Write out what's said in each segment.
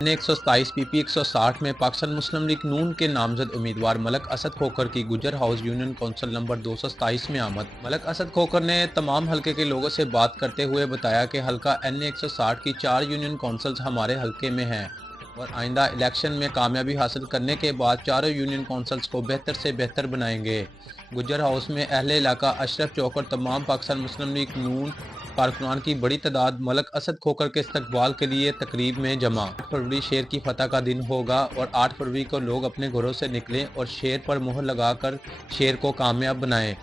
127 PP 160 में पाकिस्तान मुस्लिम league नून के नामजद उम्मीदवार मलक असद खोखर की गुजर हाउस यूनियन कौंसिल नंबर 227 में आमद। मलक असद खोखर ने तमाम हलके के लोगों से बात करते हुए बताया कि हलका NA 160 की 4 यूनियन कौंसिल्स हमारे हलके में हैं और आइंदा इलेक्शन में कामयाबी हासिल करने के बाद चारों यूनियन कौंसिल्स को बेहतर से बेहतर बनाएंगे। गुजर हाउस में अहले इलाका अशरफ चौक और तमाम पाकिस्तान मुस्लिम लीग नून कारकुनान की बड़ी तादाद मलक असद खोखर के इस्तकबाल के लिए तकरीब में जमा। 8 फरवरी शेर की फतह का दिन होगा और 8 फरवरी को लोग अपने घरों से निकलें और शेर पर मुहर लगाकर शेर को कामयाब बनाएं।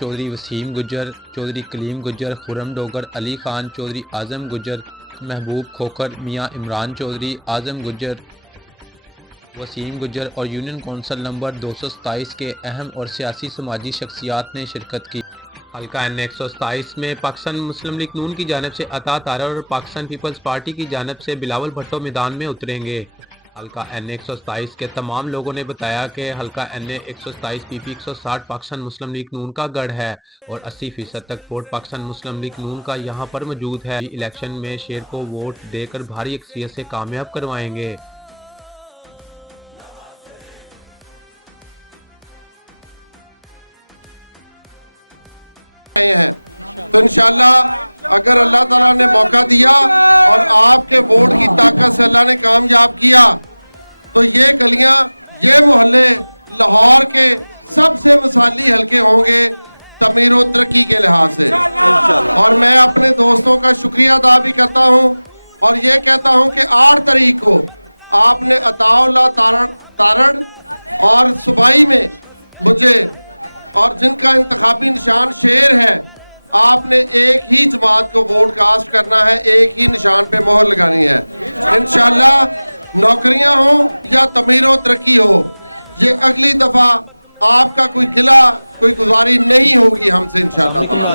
चौधरी वसीम गुजर, चौधरी कलीम गुजर, खुरम डोगर, अली खान, चौधरी आज़म गुजर, महबूब खोखर, मियाँ इमरान चौधरी, आज़म गुजर, वसीम गुजर और यूनियन कौंसिल नंबर 227 के अहम और सियासी समाजी शख्सियात ने शिरकत की। हल्का NA 127 में पाकिस्तान मुस्लिम लीग नून की जानिब से अता तारर और पाकिस्तान पीपल्स पार्टी की जानिब से बिलावल भुट्टो मैदान में उतरेंगे। हल्का NA 127 के तमाम लोगों ने बताया कि हल्का NA 127 PP 160 पाकिस्तान मुस्लिम लीग नून का गढ़ है और 80% तक वोट पाकिस्तान मुस्लिम लीग नून का यहाँ पर मौजूद है। इलेक्शन में शेर को वोट देकर भारी अक्सरियत से कामयाब करवाएंगे। हैं तो इंशाल्लाह अगर अल्लाह ताला ने मौका दिया और आपके वोट की ताकत से अल्लाह ने कामयाब किया तो ये गलियां, ये मोहल्ले लाहौर के सबसे मिसाली हल्के होंगे तमीर और तरक्की के लिहाज से। और मैं अपने दोस्तों का शुक्रिया अदा भी करता हूं और ये कहता हूं कि 8 तारीख को आपने अताउल्लाह तारड़ और सुबाई में मुझे और जिनका इंतखाबी निशान शेर है, आपने एक ही जमात को वोट कास्ट करना है, एक ही निशान पे मोहर लगानी है। इंशाल्लाह नौकरियां हो या तमीरो तरक्की हो, ये अगली दफा आपका कोई गिला कोई गुजारी नहीं होगी हमसे इंशाल्लाह ताला।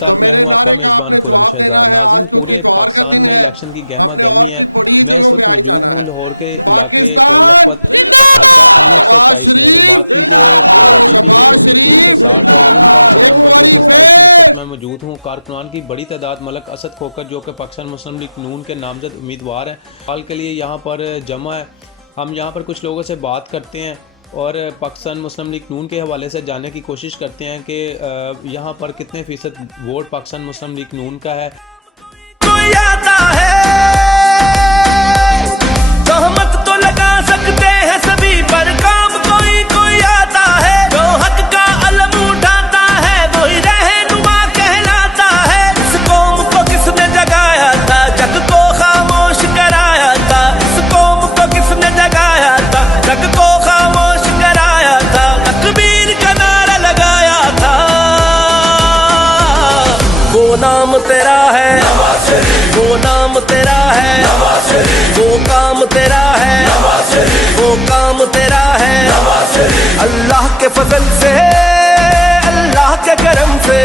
तो मेरे नारे का आपने जवाब देना है। आज क्योंकि इतवार का दिन है, हमने और भी बड़ी जगहों पे आई जाना है। पाकिस्तान शहबाज शरीफ, शहबाज शरीफ, एक बारी फिर मैं मौजूद हूँ। कारकुनान की बड़ी तादाद मलक असद खोखर जो कि पाकिस्तान मुस्लिम लीग नून के नामजद उम्मीदवार हैं, हाल के लिए यहाँ पर जमा है। हम यहाँ पर कुछ लोगों से बात करते हैं और पाकिस्तान मुस्लिम लीग नून के हवाले से जानने की कोशिश करते हैं कि यहाँ पर कितने फ़ीसद वोट पाकिस्तान मुस्लिम लीग नून का है। तो लगा सकते हैं सभी पर काम कोई आता है जो हक का अलम उठाता है, वही रहनुमा कहलाता है। इस कौम को किसने जगाया था, जग को खामोश कराया था। इस कौम को किसने जगाया था, जग को खामोश कराया था। तकबीर का नारा लगाया था। वो नाम तेरा है, वो नाम तेरा है, वो काम तेरा है, वो काम तेरा है। अल्लाह के फजल से, अल्लाह के करम से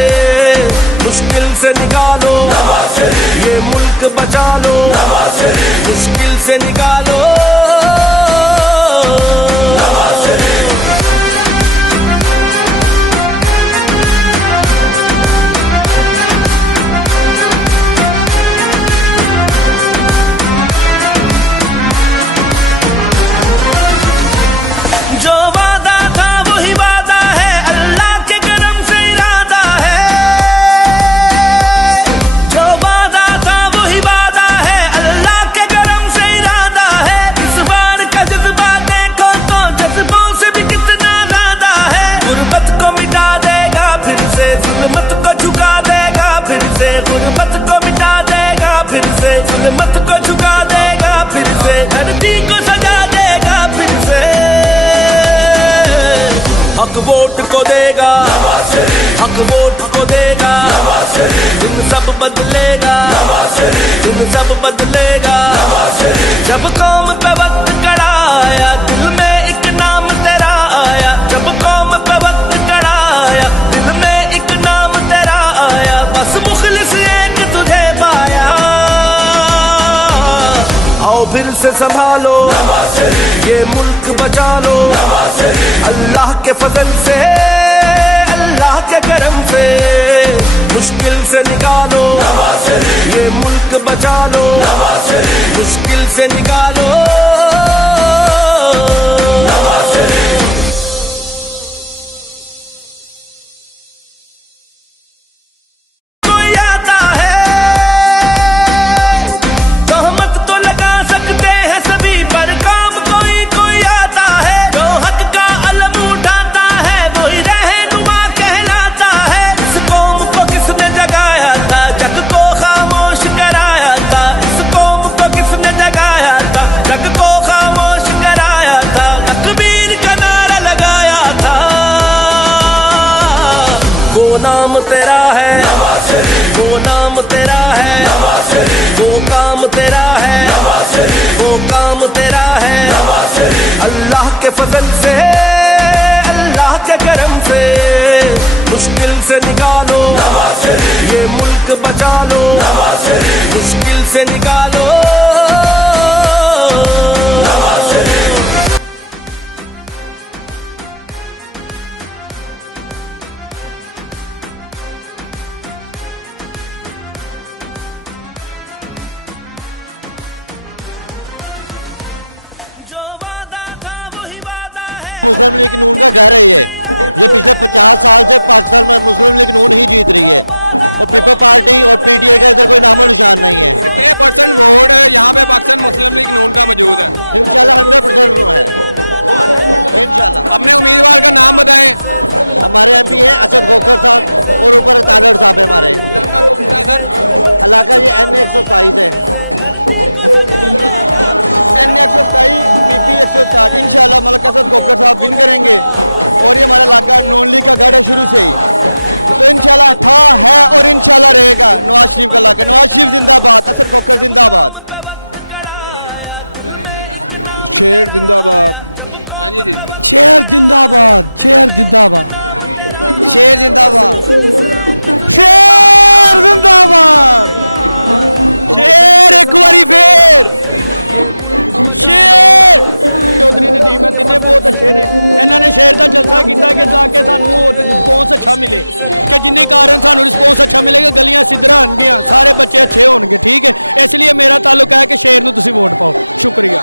मुश्किल से निकालो, ये मुल्क बचा लो, मुश्किल से निकालो। मत को झुका देगा फिर से, धरती को सजा देगा फिर से। हक वोट को देगा, हक वोट को देगा, दिन सब बदलेगा, दिन सब बदलेगा। जब कौम पे वक्त कड़ा आया, दिल में एक नाम तेरा आया। जब कौम पे वक्त कड़ा आया, दिल में एक नाम तेरा आया। बस मुखलिस एक तुझे पाया। आओ फिर से संभालो, ये मुल्क बचा लो। अल्लाह के फजल से, अल्लाह के करम से मुश्किल से निकालो, ये मुल्क बचा लो, मुश्किल से निकालो। बचा लो, मुश्किल से निकालो। मुस्लिम लीग नून का घर है ये पिछले 50 साल से पाकिस्तान में मुस्लिम लीग नून ही जीत रही है और पीपल पार्टी और पीटीआई का इधर कोई नामो निशान नहीं है। कितने परसेंट वोट यहाँ पे पाकिस्तान मुस्लिम लीग नून का मौजूद है? इंशाल्लाह 100% है इंशाल्लाह। अपने उम्मीदवार का नाम बताएं। हमारे एमपी है असद खोखर साहब और ऊपर तालड़ साहब है हमारे। इलाका कौन सा है सर? इलाका ये NA 127 है। NA 127 PP 160 इंशाल्लाह मलक असद खोखर साहब विन करेंगे और ये हमारा इलाका नून लीग का गढ़ है शुरू से ही, तो इंशाल्लाह था है और इंशाल्लाह रहेगा नवाज शरीफ का इलाका। नवाज शरीफ जिंदाबाद, असद खोखर जिंदाबाद। शेर जिंदाबाद। हाँ जी जी। शेर जिंदाबाद, शेर जिंदाबाद, शेर जिंदाबाद, शेर जिंदाबाद, शेर एक बारी फिर शेर। चौधरी नदीम है, तिने बहुत अच्छे ने, इन्होंने शेर का जलसा किया कि ताकि सानू रिस्पॉन्स अच्छा मिले, कि जिन्हें कारण सानू रिस्पॉन्स अच्छा मिलेगा, गलियां सिद्धरा होंगियां, सारे बच्चे अच्छे होंगे। ठीक है, इसलिए मेरा ताल्लुक है कि शेर नू तुसी वोट पाओ। शुक्रिया।